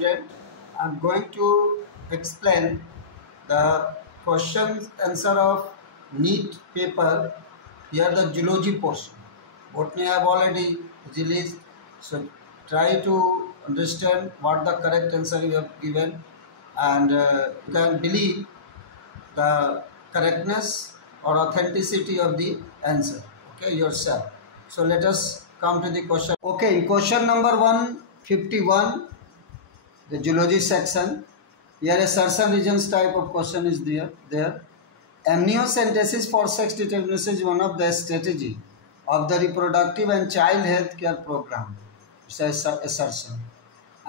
student. I am going to explain the questions answer of NEET paper. Here the geology portion. Botany I have already released. So try to understand what the correct answer you have given, and you can believe the correctness or authenticity of the answer. Okay, yourself. So let us come to the question. Okay, question number 151, the geology section. Here a certain regions type of question is there. Amniocentesis for sex determination is one of the strategy of the reproductive and child health care program. It's a assertion.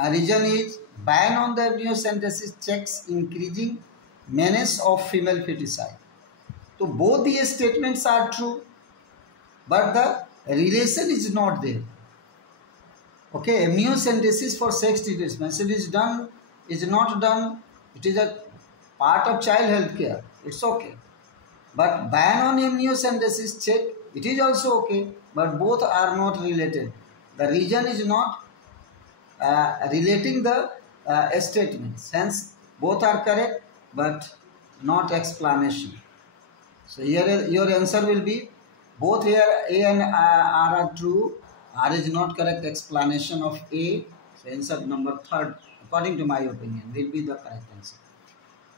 A reason is ban on the amniocentesis checks increasing menace of female feticide. So both these statements are true, but the relation is not there. Okay, amniocentesis for sex determination is not done. It is a part of child health care. It's okay. But ban on amniocentesis check, it is also okay. But both are not related. The reason is not relating the statements. Hence, both are correct, but not explanation. So here your answer will be both here A and R are true. R is not correct explanation of A. So answer number 3rd, according to my opinion, will be the correct answer.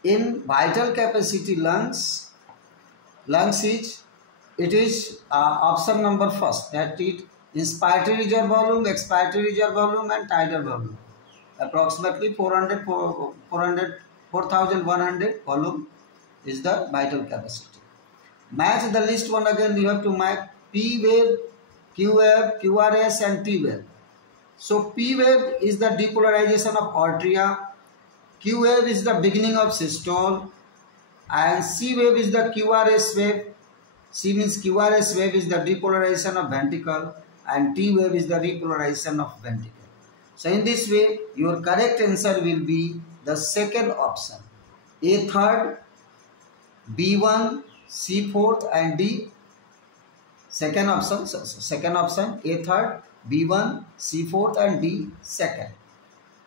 In vital capacity lungs is option number 1st, that it inspiratory reserve volume, expiratory reserve volume and tidal volume. Approximately 4,100 volume is the vital capacity. Match the list one again. You have to match P wave, Q wave, QRS and T wave. So P wave is the depolarization of atria, Q wave is the beginning of systole, and C wave is the QRS wave. C means QRS wave is the depolarization of ventricle, and T wave is the repolarization of ventricle. So in this way, your correct answer will be the second option. A 3rd, B1, C 4th and D. Second option, A 3rd, B1, C 4th and D 2nd.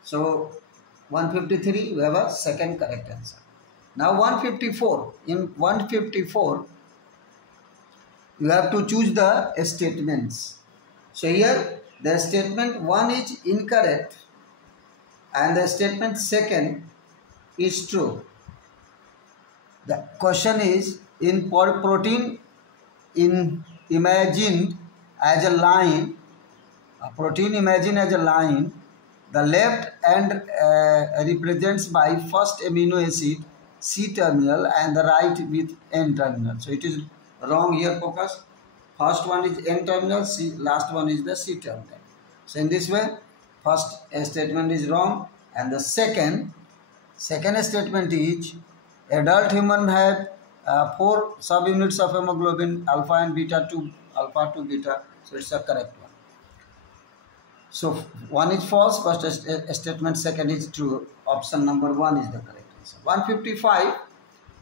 So 153, we have a second correct answer. Now 154. In 154, you have to choose the statements. So here the statement 1 is incorrect and the statement 2nd is true. The question is, in protein imagined as a line, the left end represents by first amino acid C terminal and the right with N terminal. So it is wrong here, focus. First one is N terminal, last one is the C terminal. So in this way, first statement is wrong, and the second statement is adult human have 4 subunits of hemoglobin, alpha and beta, alpha to beta. So it's a correct one. So one is false, first statement, second is true. Option number 1 is the correct answer. 155.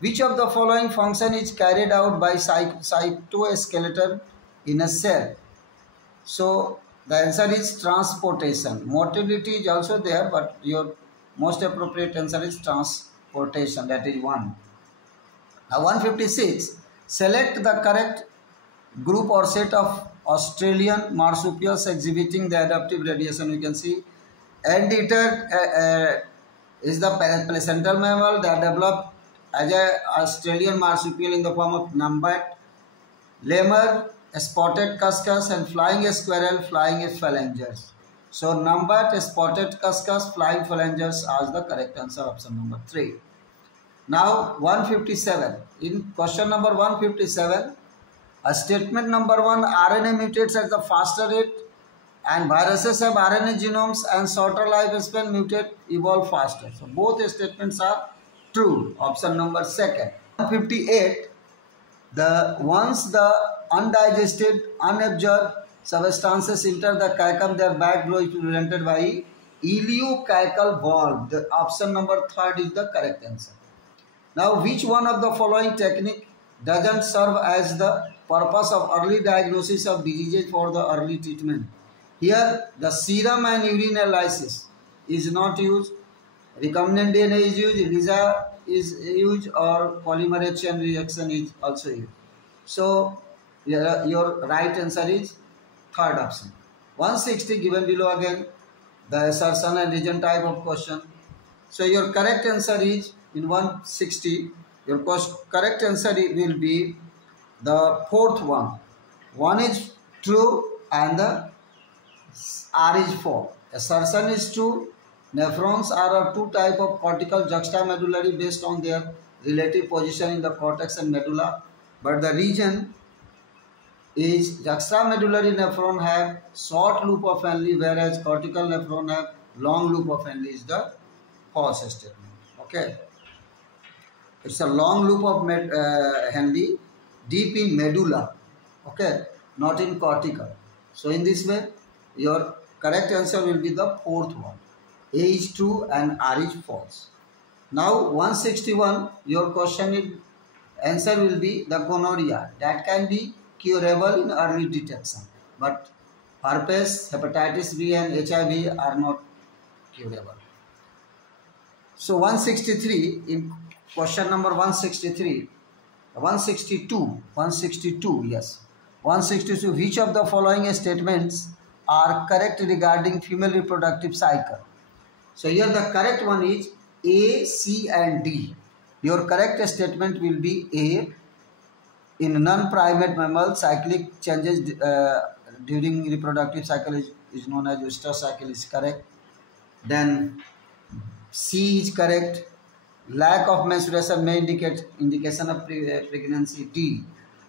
Which of the following function is carried out by cytoskeleton in a cell? So the answer is transportation. Motility is also there, but your most appropriate answer is transportation. That is 1. Now 156. Select the correct group or set of Australian marsupials exhibiting the adaptive radiation. You can see anteater is the placental mammal that developed as an Australian marsupial in the form of numbat, lemur, spotted cuscus, and flying squirrel, flying phalangers. So numbat, spotted cuscus, flying phalangers are the correct answer, option number 3. Now 157. In question number 157, a statement number 1, RNA mutates at the faster rate and viruses have RNA genomes and shorter lifespan, mutate, evolve faster. So both statements are true. Option number 2nd. 158. Once the undigested, unabsorbed substances enter the caecum, their backflow is prevented by ileocaecal valve. The option number 3rd is the correct answer. Now, which one of the following technique doesn't serve as the purpose of early diagnosis of diseases for the early treatment? Here, the serum and urine analysis is not used, recombinant DNA is used, ELISA is used, or polymerase chain reaction is also used. So your right answer is third option. 160 given below again, the assertion and reason type of question. So your correct answer is in 160, your correct answer will be the fourth one. One is true and the R is false. Assertion is true. Nephrons are a two type of cortical juxtamedullary based on their relative position in the cortex and medulla. But the reason is juxtamedullary nephron have short loop of Henle, whereas cortical nephron have long loop of Henle is the false statement. Okay. It's a long loop of Henle deep in medulla. Okay. Not in cortical. So in this way, your correct answer will be the fourth one. A is true and R is false. Now 161, your answer will be the gonorrhea. That can be curable in early detection. But herpes, hepatitis B and HIV are not curable. So 163, in question number 162, yes. 162, which of the following statements are correct regarding female reproductive cycle? So here the correct one is A, C and D. Your correct statement will be A. In non-primate mammal, cyclic changes during reproductive cycle is known as Oyster cycle is correct. Then C is correct. Lack of menstruation may indicate indication of pregnancy. D.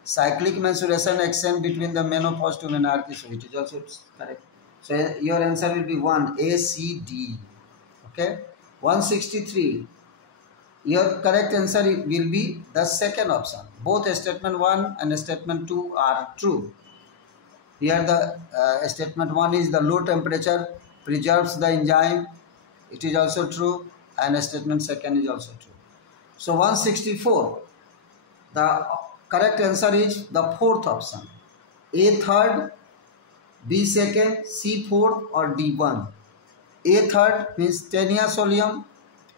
Cyclic menstruation extends between the menopause to menarche, so it is also correct. So your answer will be 1, A, C, D. Okay. 163. Your correct answer will be the second option. Both statement 1 and statement 2 are true. Here the statement 1 is the low temperature preserves the enzyme. It is also true. And statement second is also true. So 164. The correct answer is the fourth option. A third, B second, C fourth or D 1. A third means Taenia solium,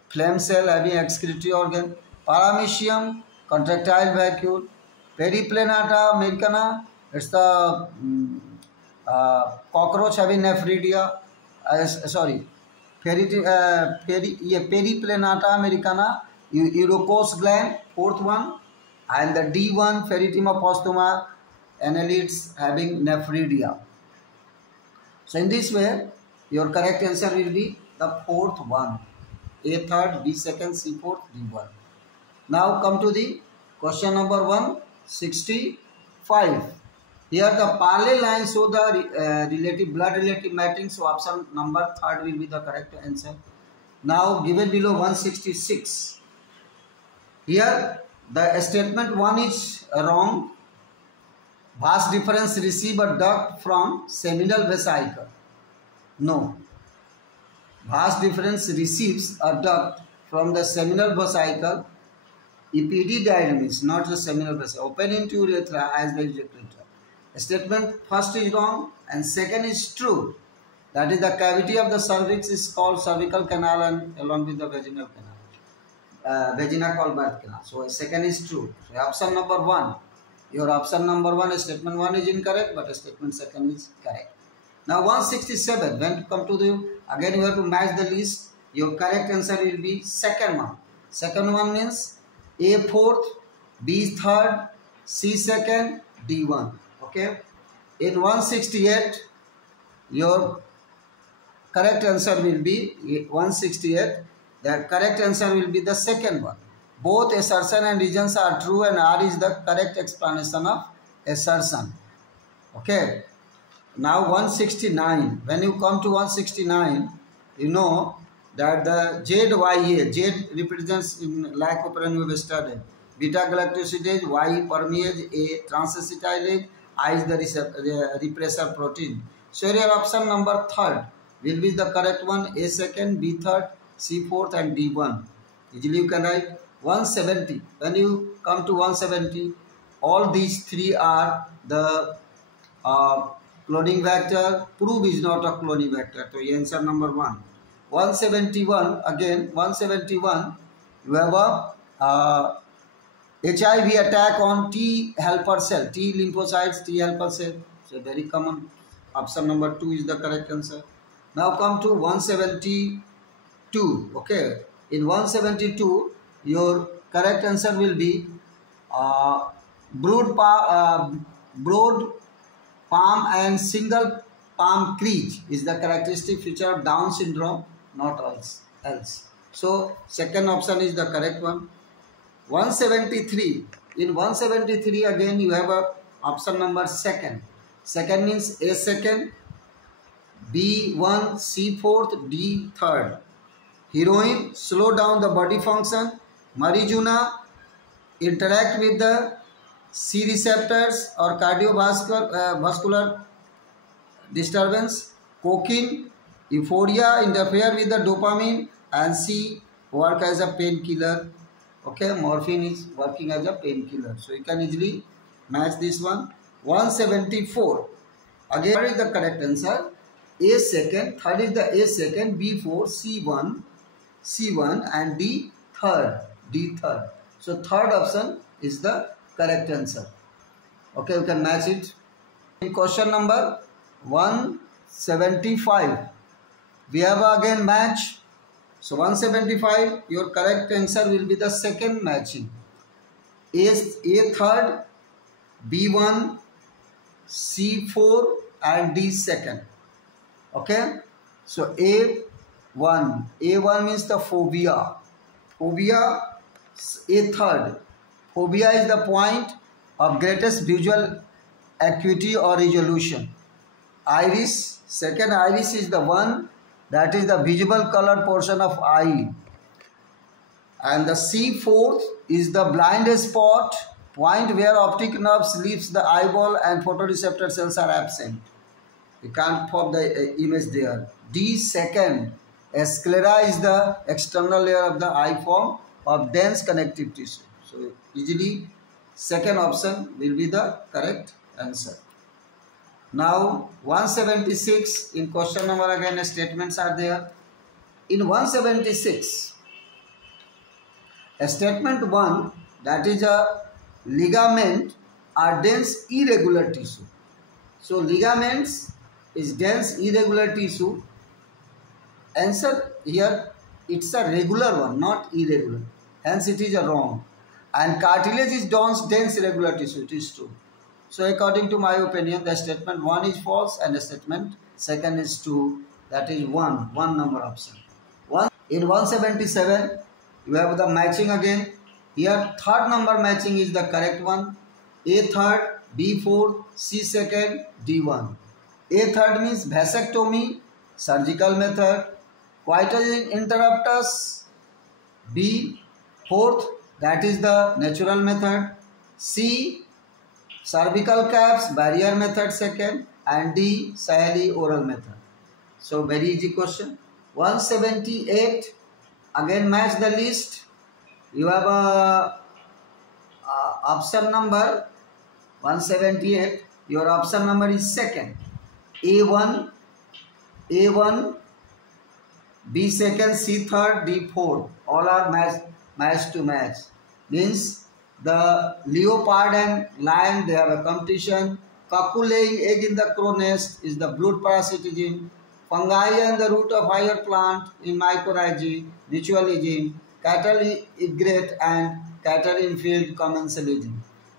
flame cell having excretory organ, Paramecium, contractile vacuole, Periplaneta americana, it's the cockroach having nephridia, Periplaneta americana, Urocos gland, fourth one, and the D1, Ferritima postuma, annelids having nephridia. So in this way, your correct answer will be the fourth one. A third, B second, C fourth, D 1. Now come to the question number 165. Here the parallel lines show the blood relative matching. So option number third will be the correct answer. Now given below 166. Here the statement 1 is wrong. Vas deferens receive a duct from seminal vesicle. No. Vas deferens receives a duct from the seminal vesicle. Epididymitis, not the seminal vesicle. Open into urethra as well as urethra. Statement first is wrong and second is true. That is the cavity of the cervix is called cervical canal and along with the vaginal canal. Vagina called birth canal. So second is true. So option number 1. Your option number 1, statement 1 is incorrect, but statement second is correct. Now 167. When you come to again you have to match the list. Your correct answer will be second one. Second one means A fourth, B third, C second, D 1. Okay. In 168, your correct answer will be 168. The correct answer will be the second one. Both assertion and reasons are true and R is the correct explanation of assertion. Okay. Now 169. When you come to 169, you know that the ZYA, Z represents in lycopene we have studied. Beta galactosidase, Y permease, A transacetylase, I is the repressor protein. So your option number third will be the correct one. A second, B third, C fourth and D 1. Easily you can write 170. When you come to 170, all these three are the cloning vector. Prove is not a cloning vector. So answer number 1. 171 again, 171 you have a HIV attack on T helper cell, T lymphocytes, T helper cell. So very common. Option number 2 is the correct answer. Now come to 172. Okay, in 172 your correct answer will be broad palm and single palm crease is the characteristic feature of Down syndrome, not else. So second option is the correct one. 173. In 173 again you have a option number second. Second means A second, B1, C fourth, D third. Heroin slow down the body function. Marijuana interact with the C receptors or cardiovascular vascular disturbance. Cocaine, euphoria interfere with the dopamine, and C work as a painkiller. Okay, morphine is working as a painkiller. So you can easily match this one. 174. Again, what is the correct answer? A second, third is the A second, B4, C1 and D third. So third option is the correct answer. Okay, we can match it. In question number 175, we have again match. So 175, your correct answer will be the second matching. A third, B1, C4 and D second. Okay, so A1 means the phobia. A third. Phobia is the point of greatest visual acuity or resolution. Iris, second iris is the one that is the visible colored portion of eye. And the C fourth is the blind spot, point where optic nerves leaves the eyeball and photoreceptor cells are absent. You can't pop the image there. D second, sclera is the external layer of the eye form of dense connective tissue. So easily second option will be the correct answer. Now 176, in question number again statements are there. In 176, a statement 1, that is a ligament are dense irregular tissue. So ligaments is dense irregular tissue. Answer here, it's a regular one, not irregular. Hence it is a wrong. And cartilage is dense irregular tissue. It is true. So according to my opinion, the statement 1 is false and the statement second is true. That is 1 number option. In 177, you have the matching again. Here third number matching is the correct one. A third, B fourth, C second, D1. A third means vasectomy, surgical method. Coitus interruptus, B fourth, that is the natural method. C cervical caps, barrier method second, and D Sahelli oral method. So very easy question. 178, again match the list. You have a option number 178. Your option number is second. A1, B second, C third, D fourth. All are match to match. Means the leopard and lion, they have a competition. Cuckoo laying egg in the crow nest is the brood parasitism. Fungi and the root of higher plant in mycorrhizae, mutualism. Cattle egret and cattle in field commensalism.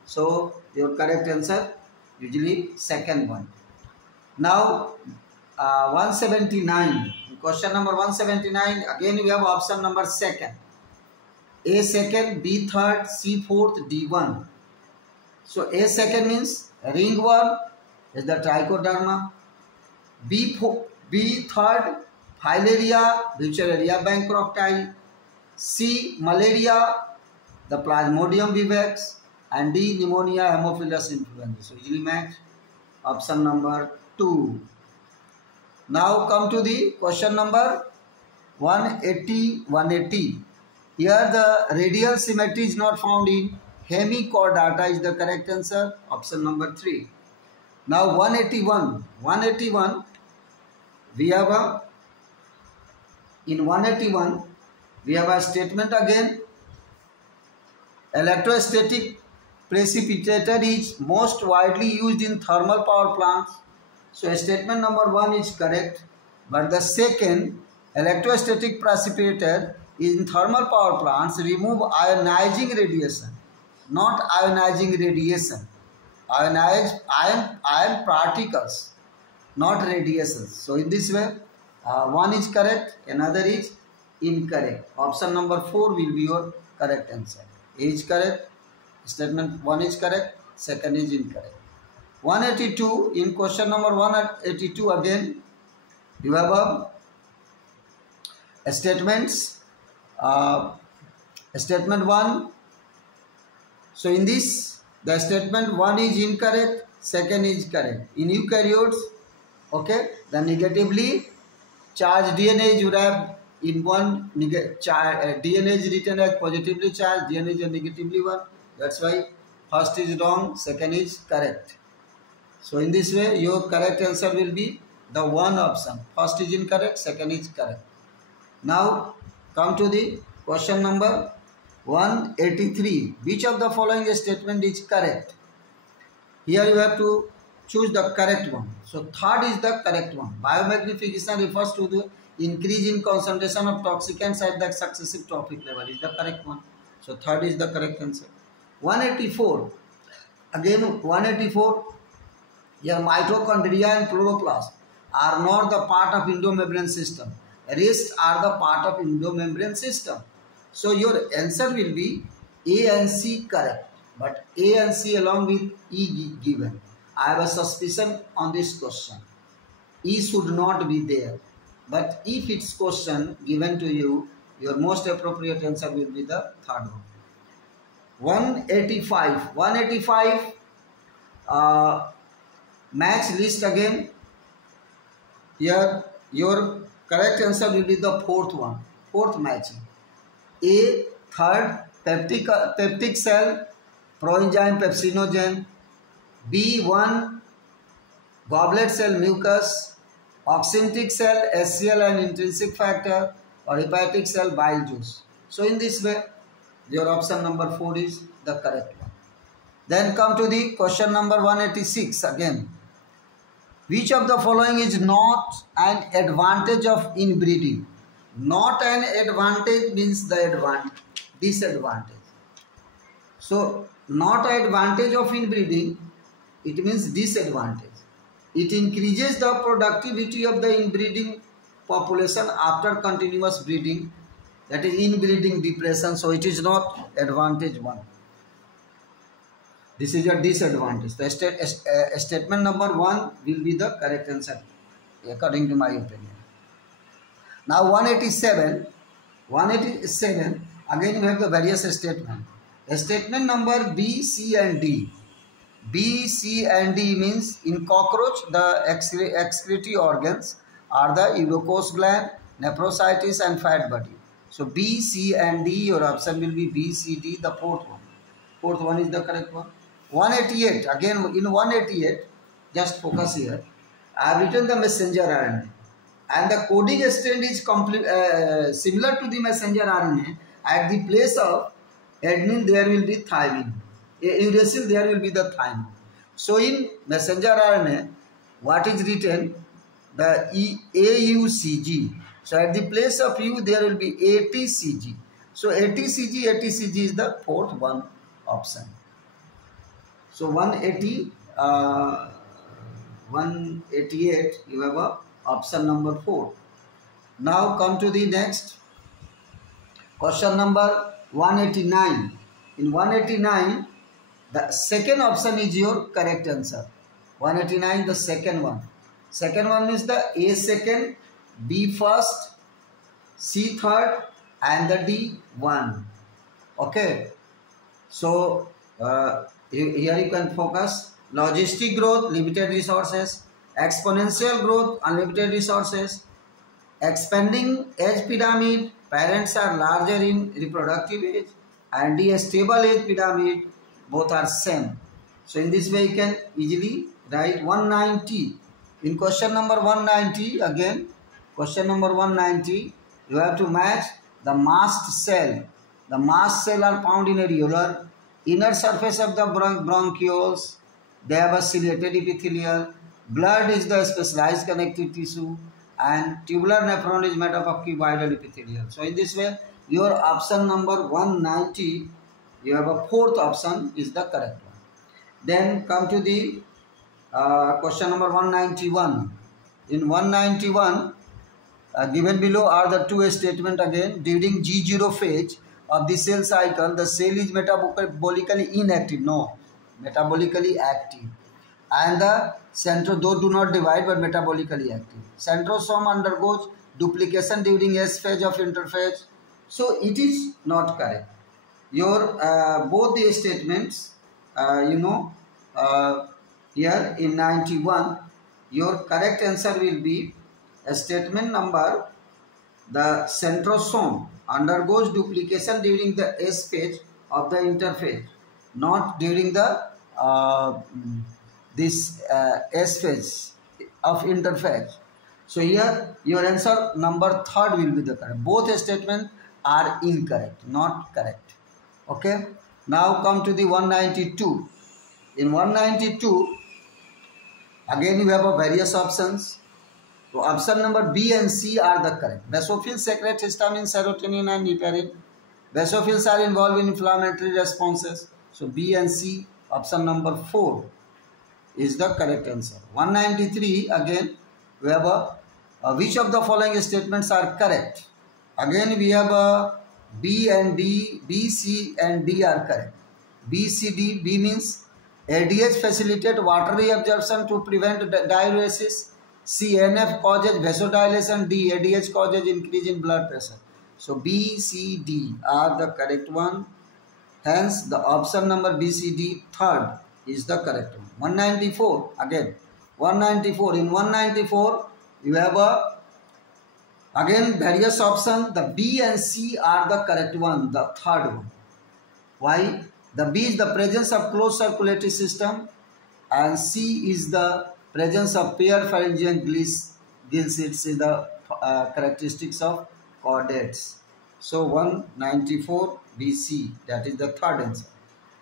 So your correct answer usually second one. Now 179. Question number 179. Again we have option number second. A second, B third, C fourth, D1. So A second means ringworm is the trichoderma. B third, filaria, Wuchereria bancrofti. C malaria, the Plasmodium vivax. And D pneumonia, Haemophilus influenza. So easily match option number 2. Now come to the question number 180. Here the radial symmetry is not found in hemichordata is the correct answer. Option number 3. Now 181. We have a In 181, we have a statement again. Electrostatic precipitator is most widely used in thermal power plants. So statement number 1 is correct, but the second, electrostatic precipitator in thermal power plants remove ionizing radiation, not ionizing radiation. Ion particles, not radiation. So in this way, one is correct, another is incorrect. Option number 4 will be your correct answer. A is correct, statement 1 is correct, second is incorrect. 182, in question number 182 again, you have a statements, statement 1. So in this, the statement 1 is incorrect, second is correct. In eukaryotes, okay, the negatively charged DNA is wrapped in one, DNA is written as positively charged, DNA is a negatively one. That's why first is wrong, second is correct. So in this way, your correct answer will be the 1 option. First is incorrect, second is correct. Now come to the question number 183. Which of the following statement is correct? Here you have to choose the correct one. So third is the correct one. Biomagnification refers to the increase in concentration of toxicants at the successive trophic level. Is the correct one. So third is the correct answer. 184. Again 184. Your mitochondria and chloroplast are not the part of endomembrane system. Rest are the part of endomembrane system. So your answer will be A and C correct. But A and C along with E given. I have a suspicion on this question. E should not be there. But if it's question given to you, your most appropriate answer will be the third one. 185. 185. Match list again. Here your correct answer will be the fourth one. Fourth matching. A, third, peptic cell, proenzyme pepsinogen. B, 1, goblet cell mucus, oxyntic cell, SCL and intrinsic factor, or hepatic cell bile juice. So in this way, your option number 4 is the correct one. Then come to the question number 186 again. Which of the following is not an advantage of inbreeding? Not an advantage means the disadvantage. So not an advantage of inbreeding, it means disadvantage. It increases the productivity of the inbreeding population after continuous breeding. That is inbreeding depression. So it is not advantage 1. This is a disadvantage. The statement number 1 will be the correct answer according to my opinion. Now 187. 187. Again you have the various statements. Statement number B, C and D. B, C and D means in cockroach the excretory organs are the urocose gland, nephrocytes and fat body. So B, C and D, your option will be B, C, D, the fourth one. Fourth one is the correct one. 188, again in 188, just focus here. I have written the messenger RNA and the coding strand is similar to the messenger RNA. At the place of adenine there will be thymine. Uracil there will be the thymine. So in messenger RNA, what is written? The AUCG. So at the place of U there will be ATCG. So ATCG is the fourth one option. So 188 you have a option number 4. Now come to the next question number 189. In 189 the second option is your correct answer. 189 the second one. Second one is the A second, B first, C third and the D 1. Okay. So here you can focus. Logistic growth, limited resources. Exponential growth, unlimited resources. Expanding age pyramid, parents are larger in reproductive age. And the stable age pyramid, both are same. So in this way you can easily write 190. In question number 190 again, question number 190, You have to match the mast cell. The mast cell are found in areolar, inner surface of the bronchioles. They have a ciliated epithelial. Blood is the specialized connective tissue, and tubular nephron is made up of cuboidal epithelial. So in this way, your option number 190, you have a fourth option is the correct one. Then come to the question number 191. In 191, given below are the two statements again. During G0 phase of the cell cycle, the cell is metabolically inactive. No, metabolically active. And the centrosome, though do not divide but metabolically active. Centrosome undergoes duplication during S phase of interphase. So it is not correct. Your both the statements, here in 91, your correct answer will be a statement number, the centrosome undergoes duplication during the S phase of the interphase, not during the S phase of interphase. So here your answer number third will be the correct. Both statements are incorrect, not correct. Okay. Now come to the 192. In 192, again you have a various options. So option number B and C are the correct. Basophils secrete histamine, serotonin and heparin. Basophils are involved in inflammatory responses. So B and C, option number 4 is the correct answer. 193, again we have which of the following statements are correct? Again we have B and D, B, C and D are correct. B, C, D. B means ADH facilitate watery absorption to prevent diuresis. C, NF causes vasodilation. D, ADH causes increase in blood pressure. So B, C, D are the correct one. Hence the option number B, C, D third is the correct one. 194, again 194. In 194 you have again various options. The B and C are the correct one, the third one. Why? The B is the presence of closed circulatory system, and C is the presence of pair pharyngeal gills. It is the characteristics of chordates. So 194 BC, that is the third answer.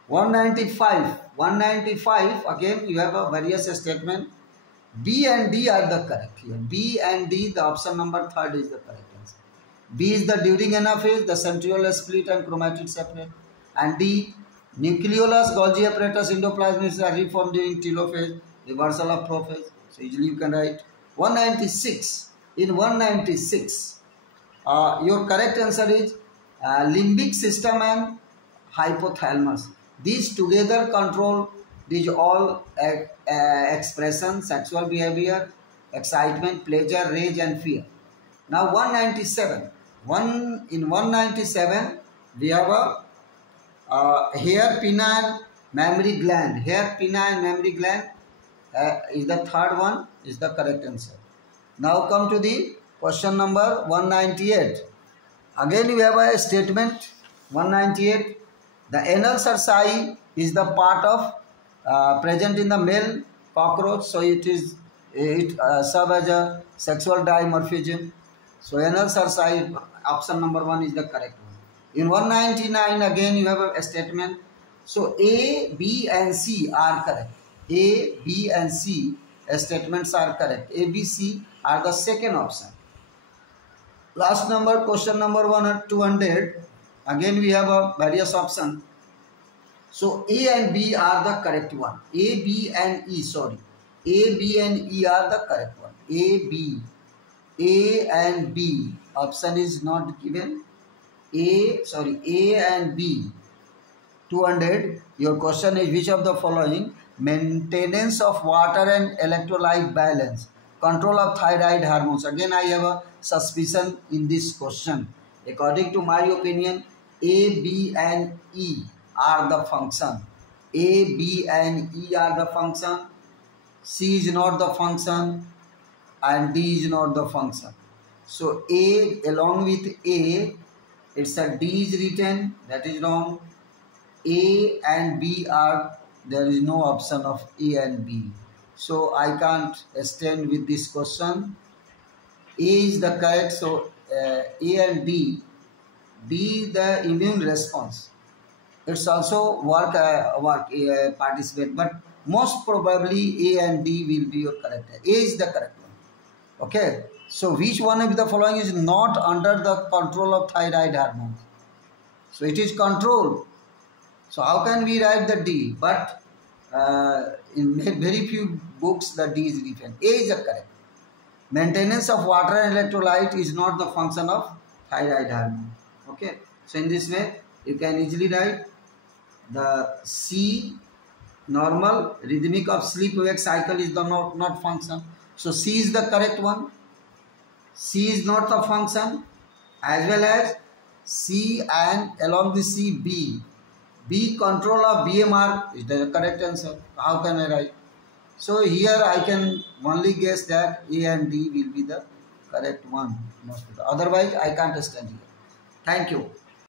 195 again you have a various statement. B and D are the correct here. B and D, the option number third is the correct answer. B is the during anaphase, the centriole split and chromatid separate. And D, nucleolus, Golgi apparatus, endoplasmids are reformed during telophase, reversal of prophase. So easily you can write. 196. In 196, your correct answer is limbic system and hypothalamus. These together control these all expression, sexual behavior, excitement, pleasure, rage and fear. Now 197. In 197 we have a hair pinna and mammary gland. Hair pinna and mammary gland is the third one, is the correct answer. Now come to the question number 198. Again we have a statement 198. The anal cerci is the part of present in the male cockroach, so it serve as a sexual dimorphism. So anal cerci, option number 1 is the correct one. In 199 again you have a statement. So A, B and C are correct. A, B and C statements are correct. A, B, C are the second option. Last number, question number 200. Again we have a various option. So A and B are the correct one. A, B and E, sorry. A, B and E are the correct one. A, B. A and B. Option is not given. A and B. 200. Your question is which of the following? Maintenance of water and electrolyte balance. Control of thyroid hormones. Again I have a suspicion in this question. According to my opinion, A, B and E are the function. A, B and E are the function. C is not the function and D is not the function. So A along with A, it's a D is written, that is wrong. A and B are, there is no option of A and B. So I can't stand with this question. A is the correct, so A and B, B the immune response. It's also participate, but most probably A and D will be your correct. A is the correct one. Okay. So which one of the following is not under the control of thyroid hormone? So it is control. So how can we write the D? But in very few books the D is written. A is the correct. Maintenance of water and electrolyte is not the function of thyroid hormone. Okay. So in this way you can easily write the C, normal rhythmic of sleep-wake cycle is the not function. So C is the correct one. C is not the function, as well as C and along the C, B. B control of BMR is the correct answer. How can I write? So here I can only guess that A and D will be the correct one. Otherwise I can't stand here. Thank you.